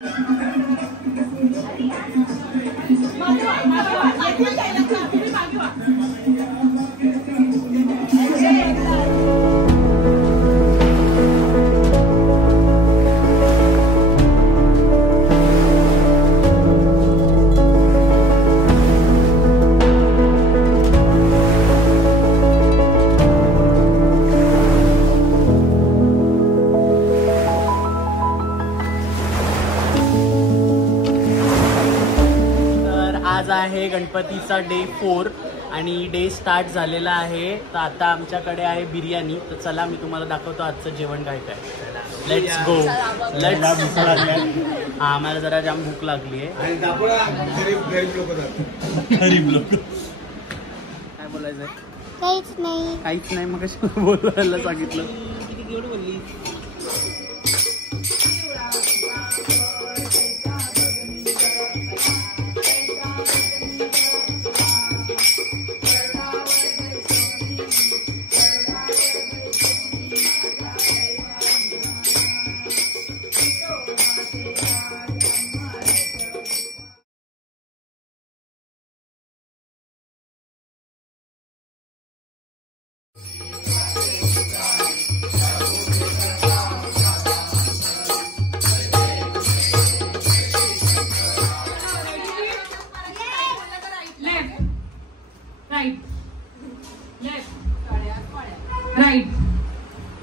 आज आहे गणपतीचा डे 4 आणि डे स्टार्ट झालेला आहे. तर आता आमच्याकडे आहे बिर्याणी. तर चला मी तुम्हाला दाखवतो आजचं जेवण काय काय. Let's go. लेट्स. आम्हाला जरा जाम भूक लागली आहे. गरीब लोक काय बोलायचं? काहीच नाही. मग कशी बोलायला सांगितलं. राईट.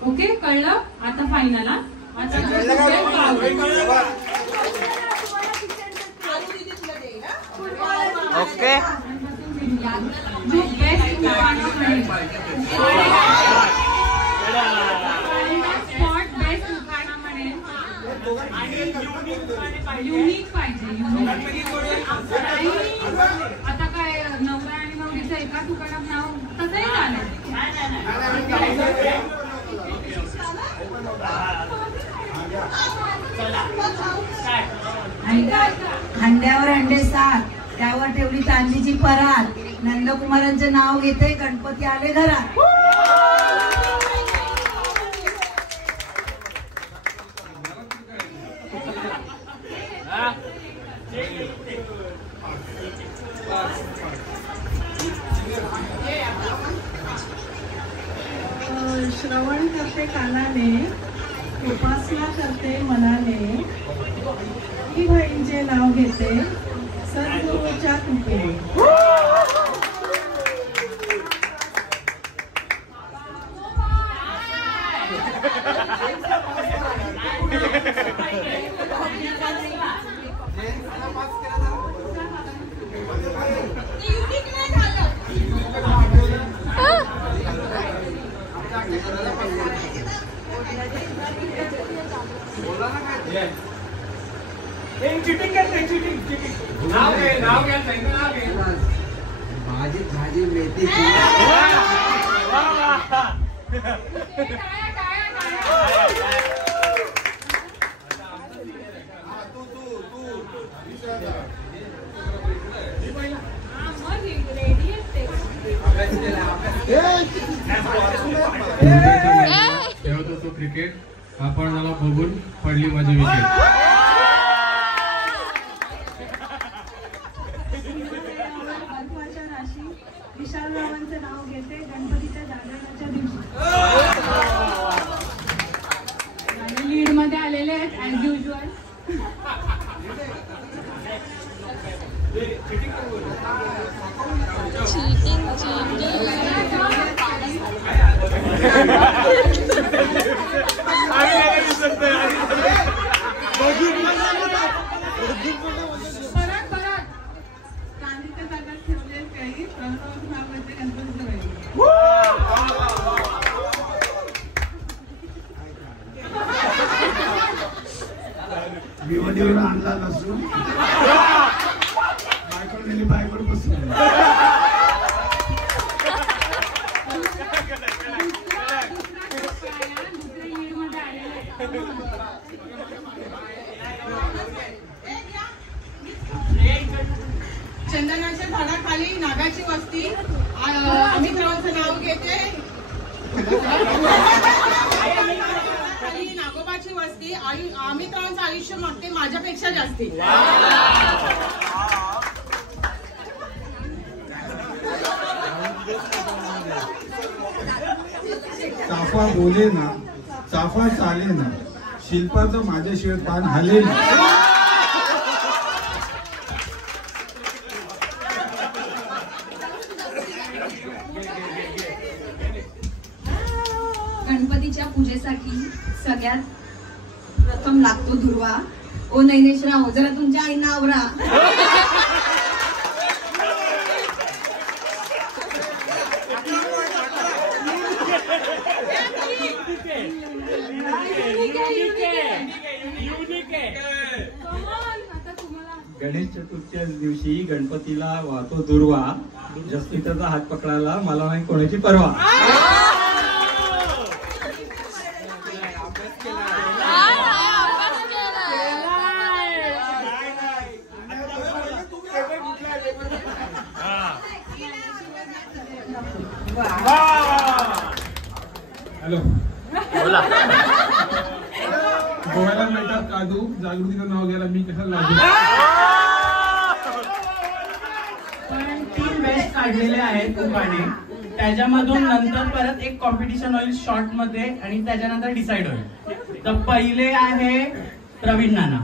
ओके, कळलं आता फायनल. ओके. युनिक पाहिजे. आता काय नवरा आणि नवरीचं एका दुकानात नाव तसंही झालं. हंड्यावर अंडे सात, त्यावर ठेवली चांदीची परात. नंदकुमारांचं नाव घेते, गणपती आले घरात. श्रवण करते कानाने, उपासना करते मनाने. ही बहीणचे नाव घेते सद्गुरूच्या कृपेने. भाजी भाजी मेथी. खेळत होतो क्रिकेट, आपण मला बघून पडली माझी विकेट. विशालरावांचं नाव घेते गणपतीच्या जागरणाच्या दिवशी. लीड मध्ये आलेले आहेत ऍज युजल. चांदीच्या जागात ठेवले काही प्रणव नाव घेते गणपतीचं बाई. भिवंडीवर आणला नसून बायकोने बायकोड बसून. चंदनाच्या झाडाखाली नागाची वस्ती. अमित रावांचं नाव घेते. नागोबा प्रेमाची वस्ती. अमित्रांचं आयुष्य मागते माझ्यापेक्षा जास्ती. चाफा बोले ना, चाफा चाले ना, शिल्पाचं माझ्याशिवाय पान हले ना. गणपतीच्या पूजेसाठी सगळ्यात प्रथम लागतो दुर्वा. ओ नैनेशराव, जरा तुमच्या आईना आवरा. गणेश चतुर्थीच्या दिवशी गणपतीला वाहतो दुर्वा. जसपिताचा हात पकडायला मला नाही कोणाची परवा. हॅलो, बोला. गोव्याला मिळतात काजू, जागृतीचं नाव घ्यायला मी कशाला लागू. पण 3 बेस्ट काढलेले आहेत कुकाने. त्याच्यामधून नंतर परत एक कॉम्पिटिशन होईल शॉर्ट मध्ये आणि त्याच्यानंतर डिसाइड होईल. तर पहिले आहे प्रवीण नाना.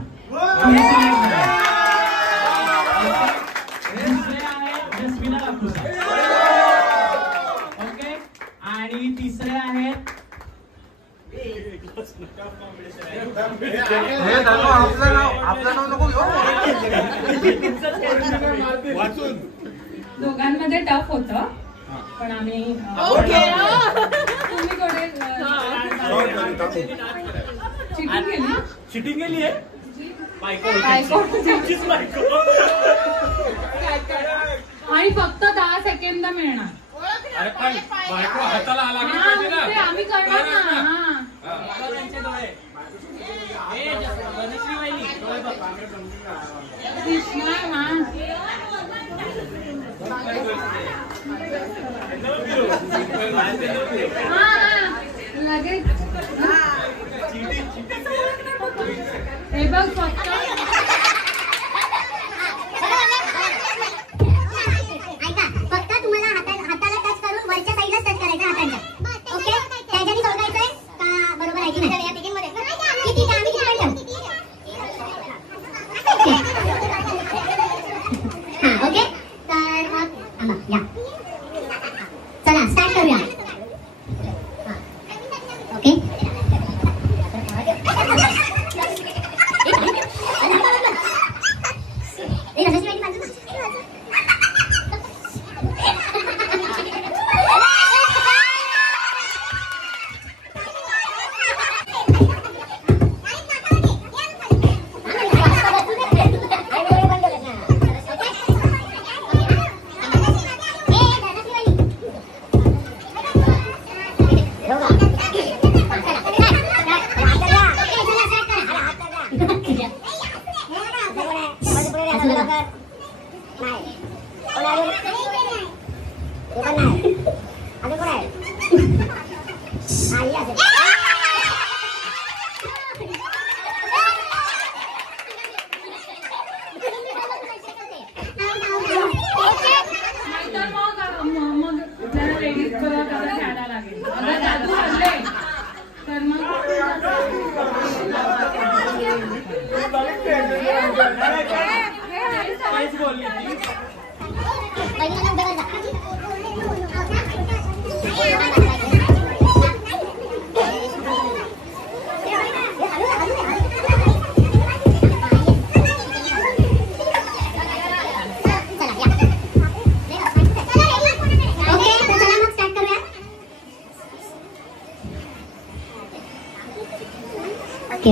दुसरे आहे जस्मिना लाखुसा. ओके. आणि तिसरे आहेत दोघांमध्ये टफ होतं पण आम्ही तुम्ही कोणी चिटिंग केली आहे. आणि फक्त 10 सेकंद मिळणार. आम्ही करणार ना. कृष्णा लगेच हे बघ फक्त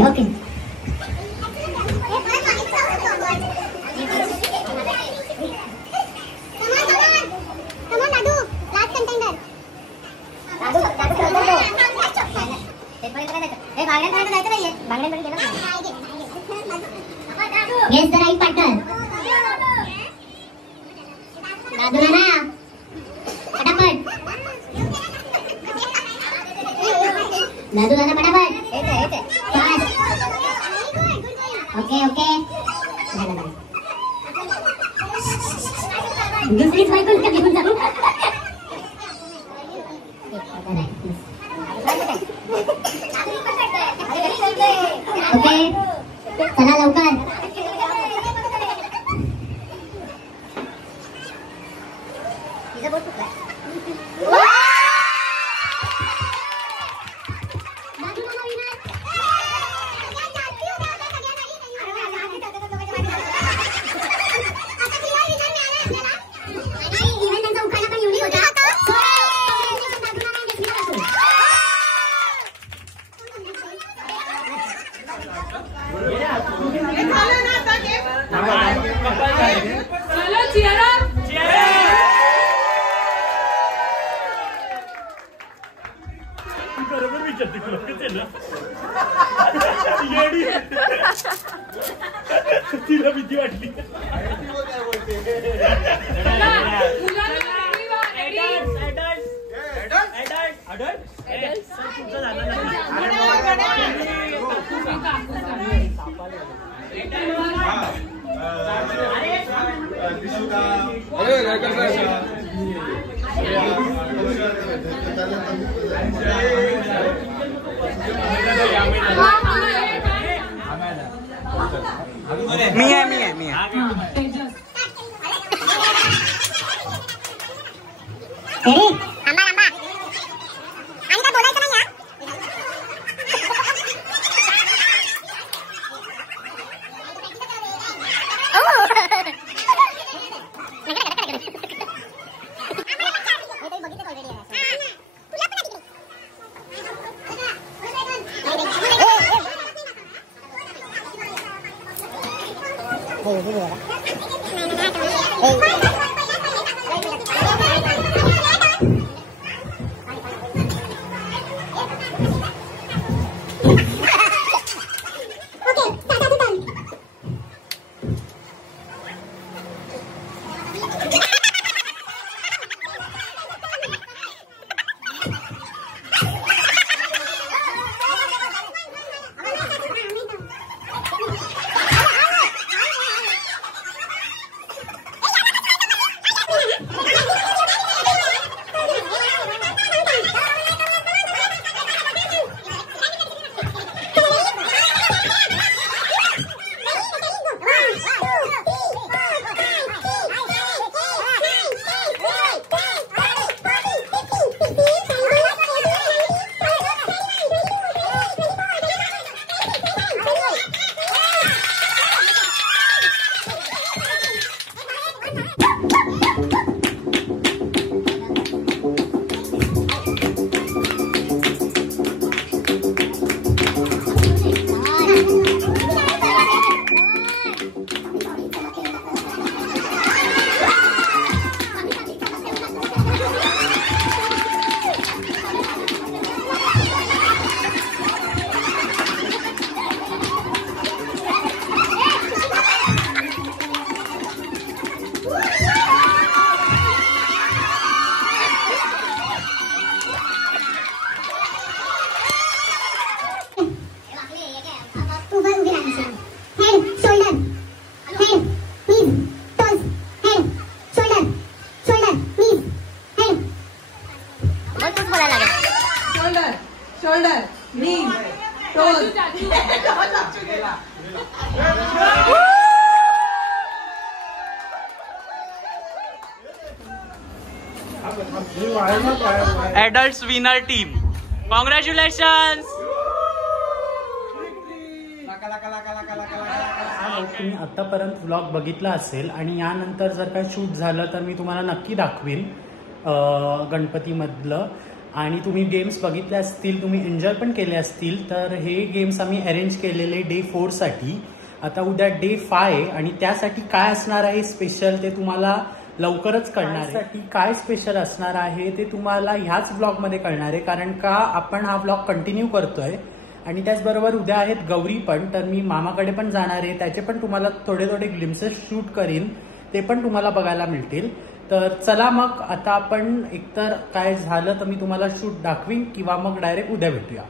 okay Guess the right partner. दादू ना फटाफट दादू ना फटाफट दुसरीच बायको का घेऊन जाऊ. ओके चला लवकर. चलो cheer up. बरोबर विचारते तुला कसे ना येडी तिला भीती वाटली. मी आहे. shoulder, knees, toes. Adults winner team. Congratulations. तुम्ही आतापर्यंत व्लॉग बघितला असेल आणि यानंतर जर काय शूट झालं तर मी तुम्हाला नक्की दाखवीन गणपतीमधलं. आणि तुम्ही गेम्स बघितले असतील, तुम्ही एन्जॉय पण केले असतील. तर हे गेम्स आम्ही अरेंज केलेले डे 4 साठी. आता उद्या डे 5 आणि त्यासाठी काय असणार आहे स्पेशल ते तुम्हाला लवकरच कळणार आहे. काय स्पेशल असणार आहे ते तुम्हाला ह्याच ब्लॉगमध्ये कळणार आहे, कारण का आपण हा ब्लॉग कंटिन्यू करतोय. आणि त्याचबरोबर उद्या आहेत गौरी पण, तर मी मामाकडे पण जाणार आहे, त्याचे पण तुम्हाला थोडे थोडे ग्लिम्सेस शूट करीन, ते पण तुम्हाला बघायला मिळतील. तर चला मग आता आपण एकतर काय झालं तर मी तुम्हाला शूट दाखवीन किंवा मग डायरेक्ट उद्या भेटूया.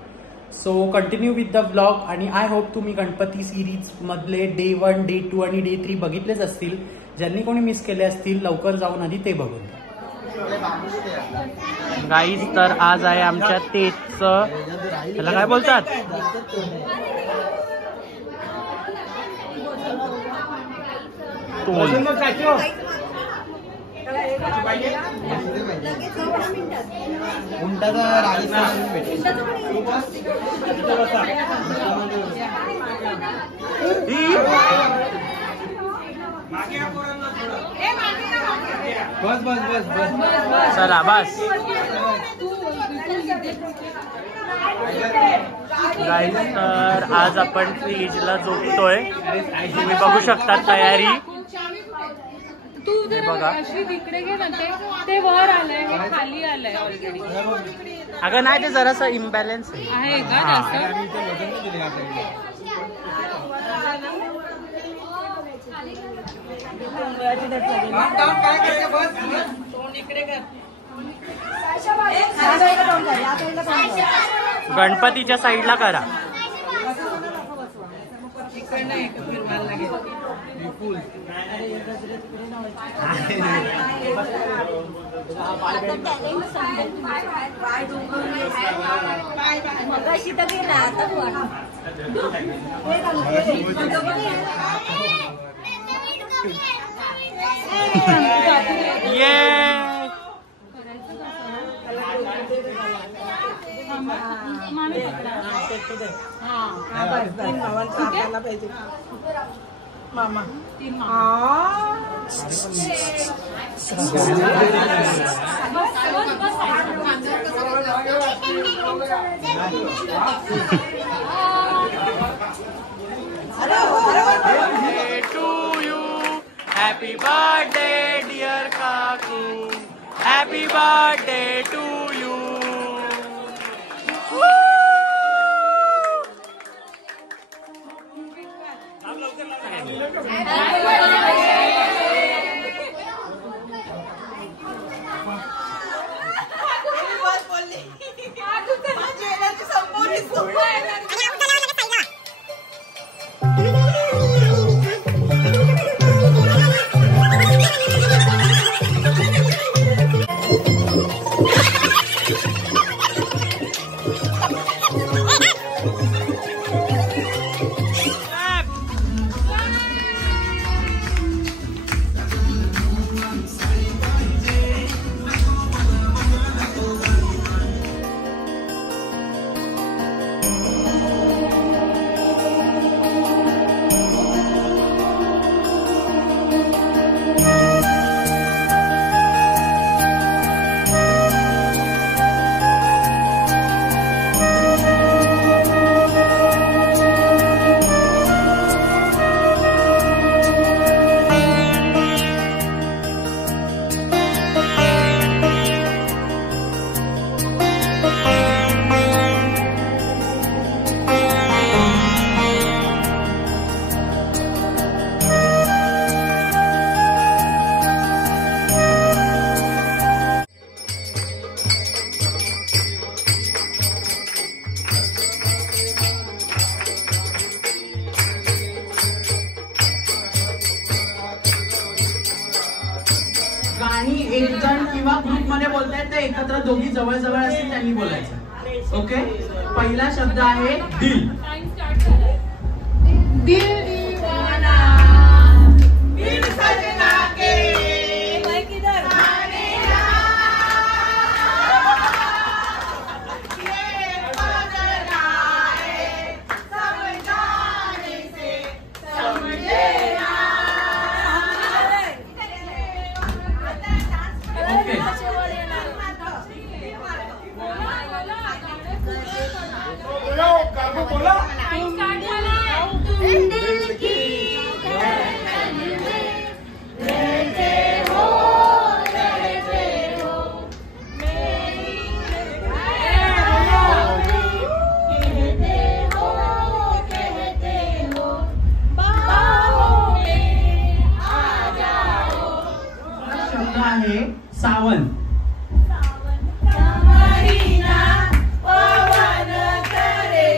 So continue with the blog. आणि आय होप तुम्ही गणपती सिरीज मधले डे 1, डे 2 आणि डे 3 बघितलेच असतील. ज्यांनी कोणी मिस केले असतील लवकर जाऊन आधी ते बघून. गाईज तर आज आहे आमच्या तेजचं, त्याला काय बोलतात, बस बस बस बस चला बस. गाईज तर आज आपण फ्रीजला झोपतोय. तुम्ही बघू शकता तयारी. तू बघा तिकडे घे ना, ते वर आलंय, हे खाली आलंय ऑलरेडी. अगं नाही, ते जरासं इम्बॅलन्स आहे का जास्त. गणपतीच्या साईडला करा. मामा Happy birthday dear Kaku, happy birthday to you. गाणी एक जण किंवा ग्रुप मध्ये बोलतायत, ते एकत्र दोघी जवळ जवळ असतील त्यांनी बोलायचं. ओके, पहिला शब्द आहे दिल. दिल दीवाना दिल सजना के सावन. पवन करे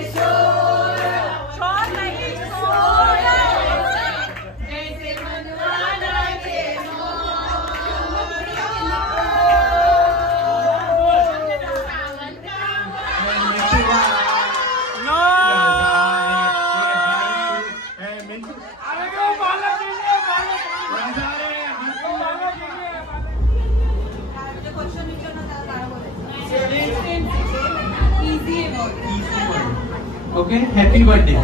ओके, हॅपी बर्थडे.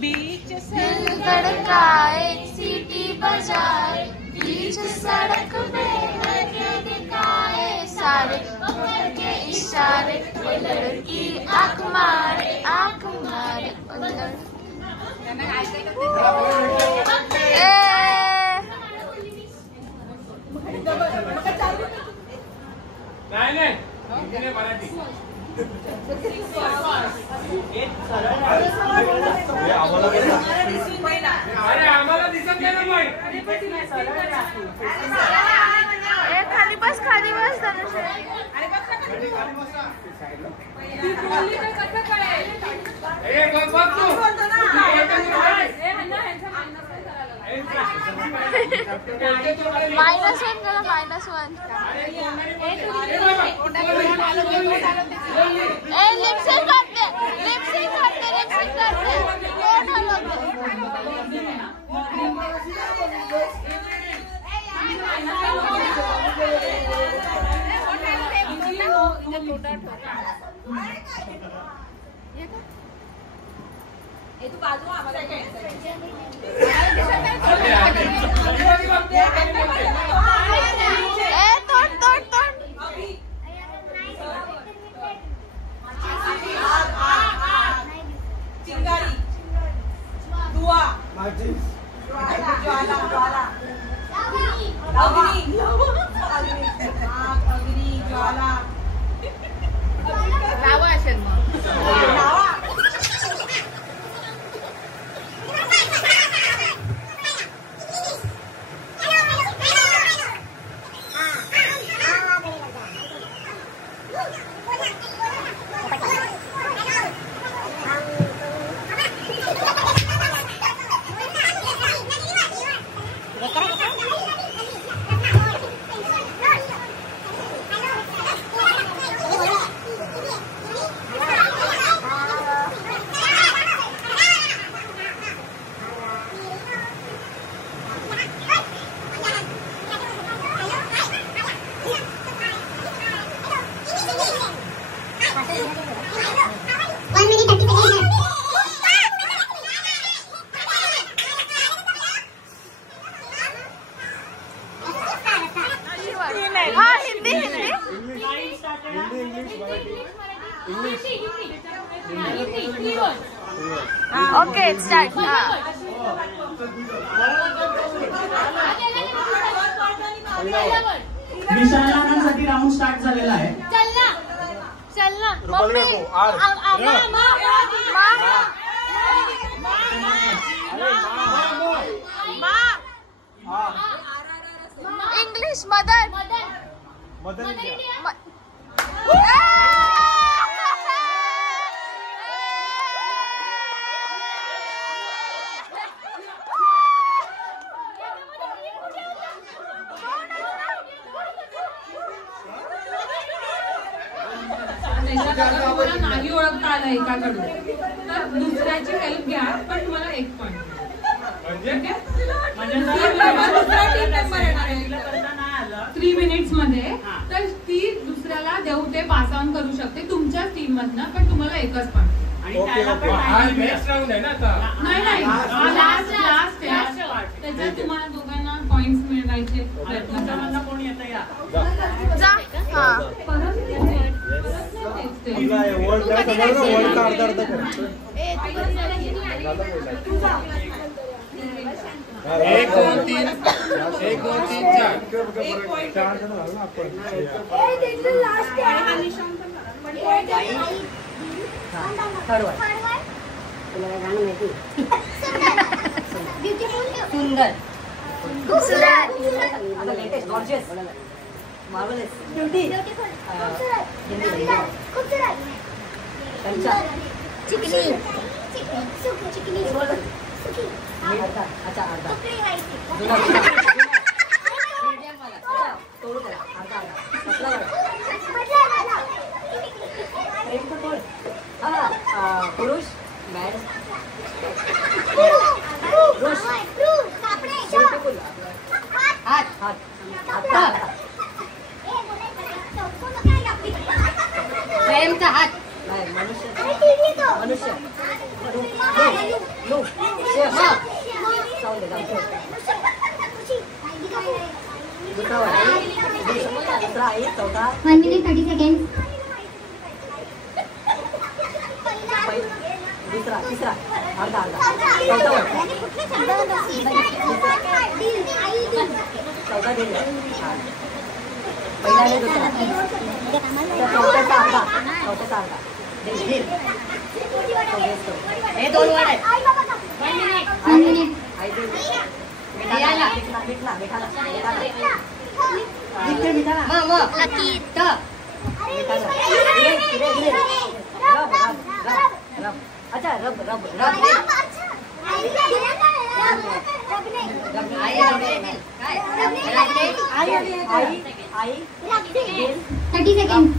बीच दिल धड़काए, सीटी बजाए, बीच सड़क पे लड़के दिखाए, सारे के इशारे, वो लड़की आँख मारे, वो लड़की मराठी आम्हाला दिसत नाही खाली बस -1 -1 लिपसिंग करते तू बाजू आम्हाला चिंगारी दुआ ज्वाला अग्नी ज्वाला लावा असेल मग लावा ओके स्टार्ट. विशालांसाठी राऊंड स्टार्ट झालेला आहे. चलना इंग्लिश मदर नाही ओळखता आलं एकाकडून तर दुसऱ्याची हेल्प घ्या पण तुम्हाला 1 पॉइंट. 3 मिनिट्स मध्ये तर ती दुसऱ्याला देऊ ते पास ऑन करू शकते तुमच्याच टीम मधनं पण तुम्हाला 1च पॉइंट. नाही लास्ट त्याच्यात तुम्हाला दोघांना पॉइंट्स मिळवायचे. कोण येतं या परत 1 2 3 4 सुंदर खूबसूरत लेटेस्ट गॉर्जियस मार्वेलस ब्यूटीफुल खूबसूरत चिकनी चिकनी सुखी अच्छा अर्धा पुरुष मॅड हात हात प्रेमचा हात मनुष्य मनुष्य दुसरा आहे चौथा 1 minute 30 seconds दुसरा तिसरा अर्धा चौथा दिला पहिला आणि दुसरा चौथ्याचा अर्धा हे 2 वर्ड आहे 1 minute अच्छा रब रब रब 30 seconds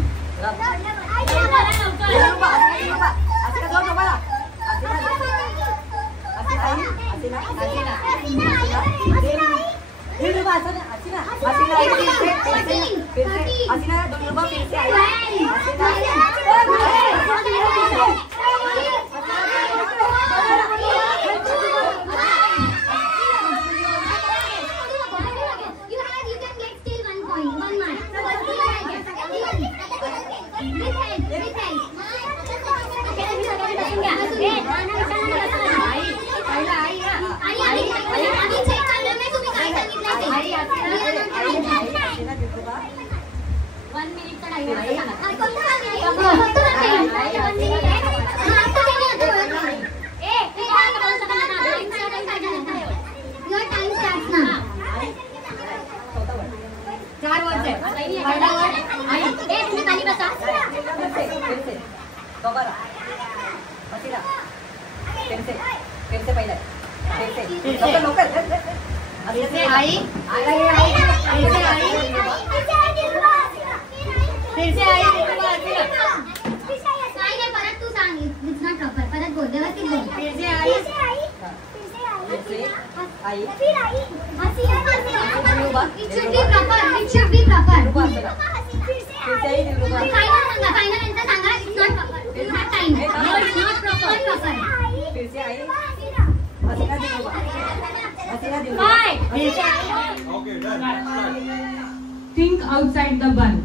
Think outside the bun.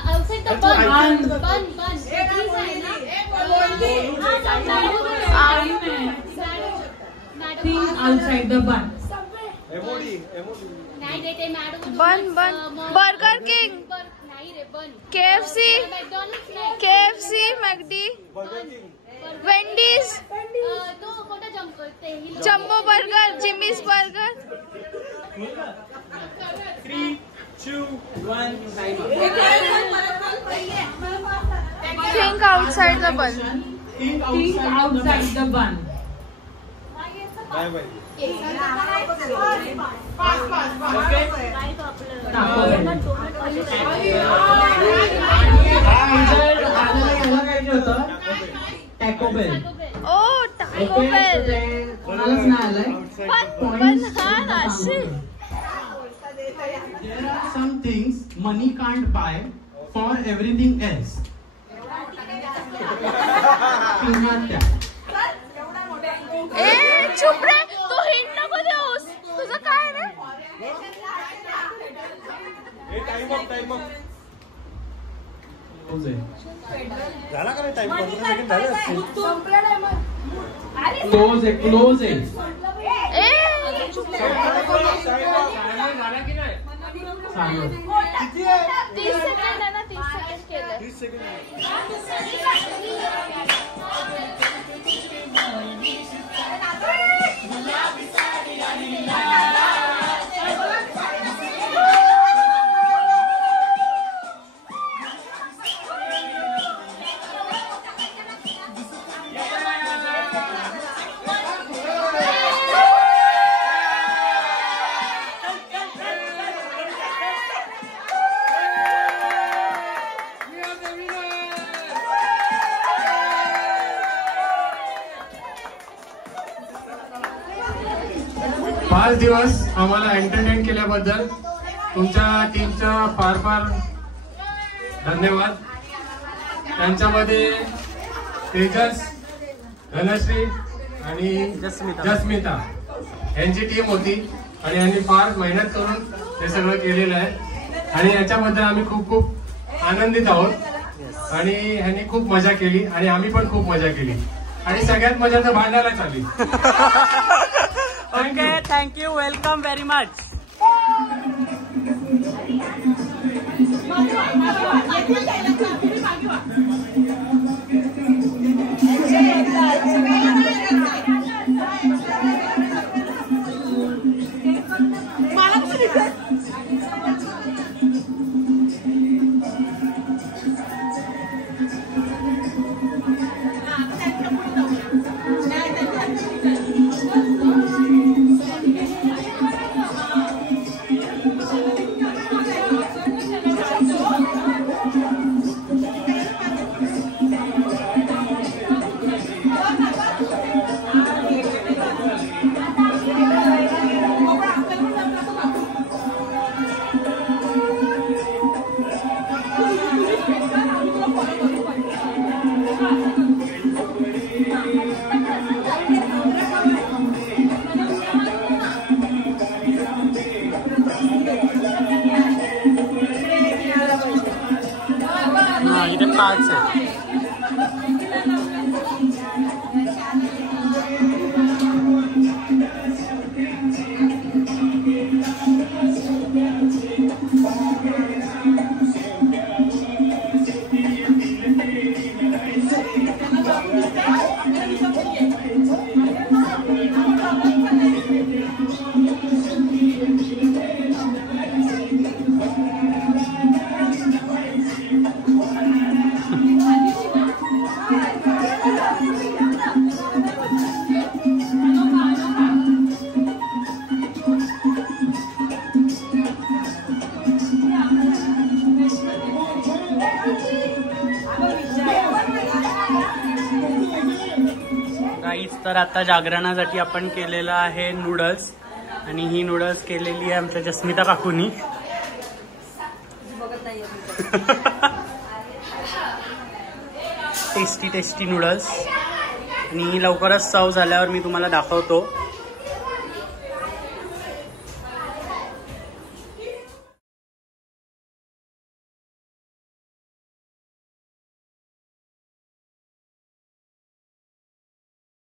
Outside the bun. Bun. Think outside the bun. Bun. Burger King. KFC. KFC. McD. Wendy's. Jumbo Burger. Jimmy's Burger. 3, 2, 1, time. Think outside the bun. Think outside the bun. Bye. Taco Bell. Oh, Taco Bell. कोणालाच नाही आलाय. There are some things money can't buy for everything else. चुप रे, तू hint नको देऊस. तुझं काय रे? झाला का रे time? 15 second झाले असतील. क्लोज आहे क्लोज आहे. चांगलं. 30 सेकंड आहे ना, 30 सेकंड केलं. 30 सेकंड. पाच दिवस आम्हाला एंटरटेन केल्याबद्दल तुमच्या टीमचा फार फार धन्यवाद. त्यांच्यामध्ये तेजस, धनश्री आणि जस्मिता यांची टीम होती आणि यांनी फार मेहनत करून हे सगळं केलेलं आहे आणि याच्याबद्दल आम्ही खूप खूप आनंदित आहोत आणि ह्यांनी खूप मजा केली आणि आम्ही पण खूप मजा केली आणि सगळ्यात मजा तर भांडायलाच आली. Okay, thank you, welcome very much. इथे 5 आहे. तर आता जागरणासाठी आपण केलेलं आहे नूडल्स आणि ही नूडल्स केलेली आहे आमच्या जस्मिता काकूनी. टेस्टी टेस्टी नूडल्स आणि लवकरच सर्व झाल्यावर मी तुम्हाला दाखवतो.